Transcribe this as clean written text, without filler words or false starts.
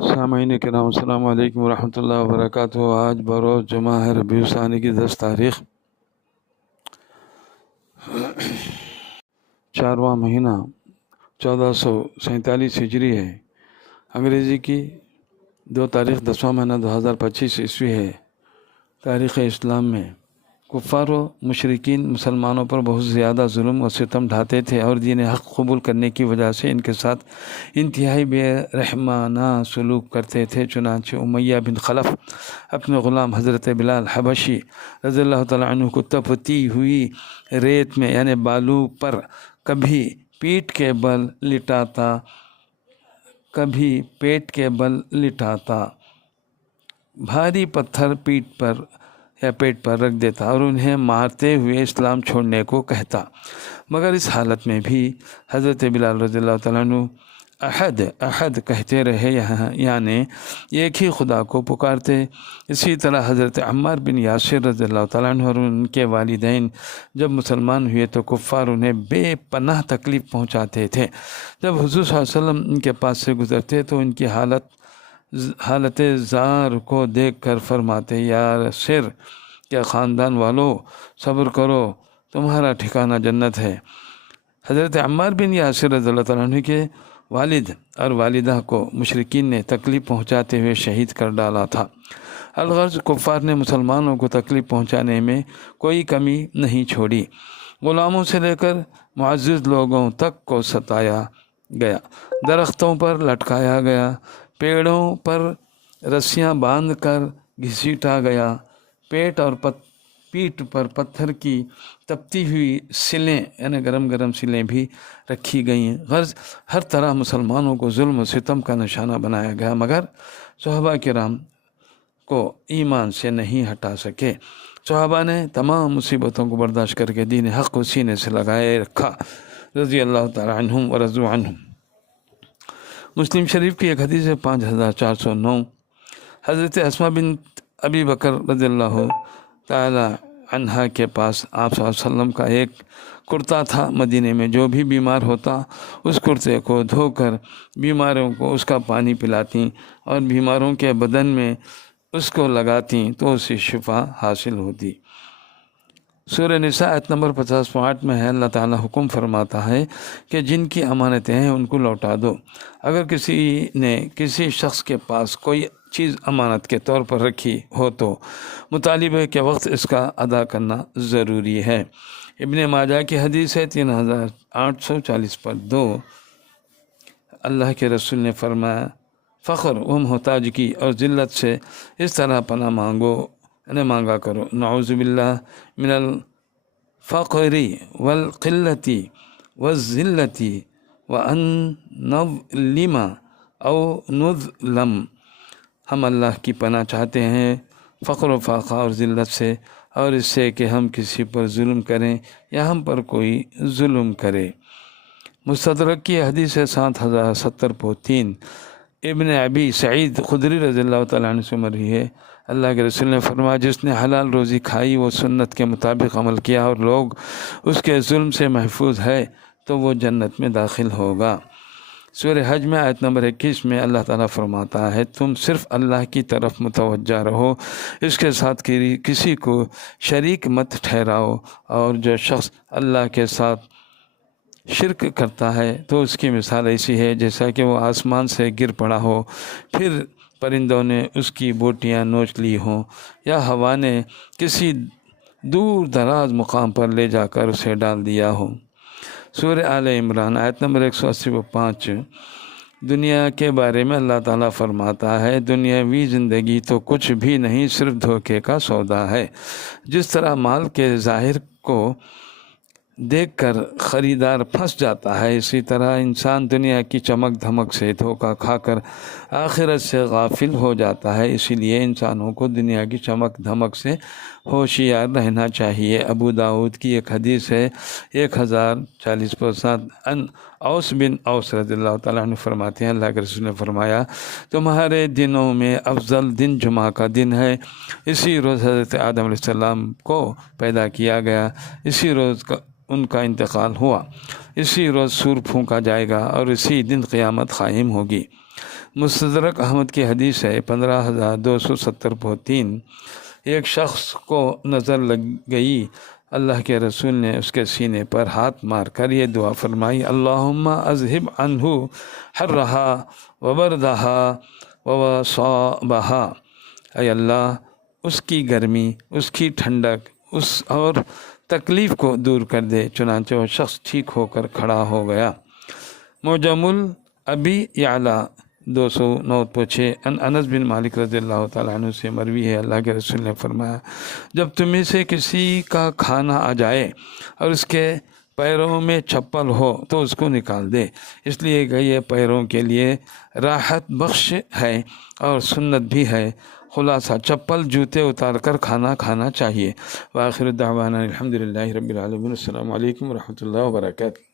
سامعین کرام السلام علیکم ورحمۃ اللہ وبرکاتہ۔ آج بروز جمعہ ہے، ربیع الثانی کی 10 تاریخ، 4واں مہینہ 1447 ہجری ہے۔ انگریزی کی 2 تاریخ 10واں مہینہ 2025 عیسوی ہے۔ تاریخ اسلام میں کفار و مشرکین مسلمانوں پر بہت زیادہ ظلم و ستم ڈھاتے تھے اور دین حق قبول کرنے کی وجہ سے ان کے ساتھ انتہائی بے رحمانہ سلوک کرتے تھے۔ چنانچہ امیہ بن خلف اپنے غلام حضرت بلال حبشی رضی اللہ تعالیٰ عنہ کو تپتی ہوئی ریت میں یعنی بالو پر کبھی پیٹھ کے بل لٹاتا، کبھی پیٹ کے بل لٹاتا، بھاری پتھر پیٹھ پر یا پیٹ پر رکھ دیتا اور انہیں مارتے ہوئے اسلام چھوڑنے کو کہتا، مگر اس حالت میں بھی حضرت بلال رضی اللہ تعالیٰ عنہ احد احد کہتے رہے، یعنی ایک ہی خدا کو پکارتے۔ اسی طرح حضرت عمار بن یاسر رضی اللہ تعالیٰ عنہ اور ان کے والدین جب مسلمان ہوئے تو کفار انہیں بے پناہ تکلیف پہنچاتے تھے۔ جب حضور صلی اللہ علیہ وسلم ان کے پاس سے گزرتے تو ان کی حالت زار کو دیکھ کر فرماتے، یاسر کیا خاندان والو صبر کرو، تمہارا ٹھکانہ جنت ہے۔ حضرت عمار بن یاسر رضی اللہ تعالیٰ عنہ کے والد اور والدہ کو مشرکین نے تکلیف پہنچاتے ہوئے شہید کر ڈالا تھا۔ الغرض کفار نے مسلمانوں کو تکلیف پہنچانے میں کوئی کمی نہیں چھوڑی، غلاموں سے لے کر معزز لوگوں تک کو ستایا گیا، درختوں پر لٹکایا گیا، پیڑوں پر رسیاں باندھ کر گھسیٹا گیا، پیٹ اور پیٹھ پر پتھر کی تپتی ہوئی سلیں یعنی گرم گرم سلیں بھی رکھی گئیں۔ غرض ہر طرح مسلمانوں کو ظلم و ستم کا نشانہ بنایا گیا، مگر صحابہ کرام کو ایمان سے نہیں ہٹا سکے۔ صحابہ نے تمام مصیبتوں کو برداشت کر کے دین حق کو سینے سے لگائے رکھا، رضی اللہ تعالی عنہم و رضوا عنہم۔ مسلم شریف کی ایک حدیث ہے 5409، حضرت اسماء بنت ابی بکر رضی اللہ تعالی عنہا کے پاس آپ صلی اللہ علیہ وسلم کا ایک کرتا تھا۔ مدینے میں جو بھی بیمار ہوتا اس کرتے کو دھو کر بیماروں کو اس کا پانی پلاتی اور بیماروں کے بدن میں اس کو لگاتی تو اسے شفا حاصل ہوتی۔ سورہ نساء آیت نمبر 50.8 میں ہے، اللہ تعالیٰ حکم فرماتا ہے کہ جن کی امانتیں ہیں ان کو لوٹا دو۔ اگر کسی نے کسی شخص کے پاس کوئی چیز امانت کے طور پر رکھی ہو تو مطالبے کے وقت اس کا ادا کرنا ضروری ہے۔ ابن ماجہ کی حدیث ہے 3840 اللہ کے رسول نے فرمایا، فخر و محتاجگی اور ذلت سے اس طرح پناہ مانگا کرو، نعوذ باللہ من الفقر والقلت والذلت وان نظلم او نظلم۔ ہم اللہ کی پناہ چاہتے ہیں فقر و فاقہ اور ذلت سے، اور اس سے کہ ہم کسی پر ظلم کریں یا ہم پر کوئی ظلم کرے۔ مستدرک کی حدیث ہے 7070.3، ابن ابی سعید خدری رضی اللہ تعالیٰ عنہ سے مروی ہے، اللہ کے رسول نے فرمایا، جس نے حلال روزی کھائی وہ سنت کے مطابق عمل کیا اور لوگ اس کے ظلم سے محفوظ ہے تو وہ جنت میں داخل ہوگا۔ سورہ حج میں آیت نمبر 21 میں اللہ تعالیٰ فرماتا ہے، تم صرف اللہ کی طرف متوجہ رہو، اس کے ساتھ کسی کو شریک مت ٹھہراؤ، اور جو شخص اللہ کے ساتھ شرک کرتا ہے تو اس کی مثال ایسی ہے جیسا کہ وہ آسمان سے گر پڑا ہو، پھر پرندوں نے اس کی بوٹیاں نوچ لی ہوں، یا ہوا نے کسی دور دراز مقام پر لے جا کر اسے ڈال دیا ہو۔ سورہ آل عمران آیت نمبر 185، دنیا کے بارے میں اللہ تعالیٰ فرماتا ہے، دنیاوی زندگی تو کچھ بھی نہیں، صرف دھوکے کا سودا ہے۔ جس طرح مال کے ظاہر کو دیکھ کر خریدار پھنس جاتا ہے، اسی طرح انسان دنیا کی چمک دھمک سے دھوکہ کھا کر آخرت سے غافل ہو جاتا ہے۔ اسی لیے انسانوں کو دنیا کی چمک دھمک سے ہوشیار رہنا چاہیے۔ ابو داؤد کی ایک حدیث ہے 1040.7، ان اوس بن اوس رضی اللہ تعالیٰ عنہ فرماتے ہیں، اللہ کے رسول نے فرمایا، تمہارے دنوں میں افضل دن جمعہ کا دن ہے، اسی روز حضرت آدم علیہ السلام کو پیدا کیا گیا، اسی روز ان کا انتقال ہوا، اسی روز سور پھونکا جائے گا اور اسی دن قیامت قائم ہوگی۔ مستدرک احمد کی حدیث ہے 15,270.3، ایک شخص کو نظر لگ گئی، اللہ کے رسول نے اس کے سینے پر ہاتھ مار کر یہ دعا فرمائی، اللہم اذہب عنہ حرہا وبردہا ووصابہا، اے اللہ اس کی گرمی، اس کی ٹھنڈک، اس اور تکلیف کو دور کر دے۔ چنانچہ وہ شخص ٹھیک ہو کر کھڑا ہو گیا۔ معجم ابی یعلا 209.6 انس بن مالک رضی اللہ تعالیٰ عنہ سے مروی ہے، اللہ کے رسول نے فرمایا، جب تم میں سے کسی کا کھانا آ جائے اور اس کے پیروں میں چپل ہو تو اس کو نکال دے، اس لیے کہ یہ پیروں کے لیے راحت بخش ہے اور سنت بھی ہے۔ خلاصہ چپل جوتے اتار کر کھانا کھانا چاہیے۔ وآخر دعوانا الحمدللہ رب العالمین، السلام علیکم ورحمۃ اللہ وبرکاتہ۔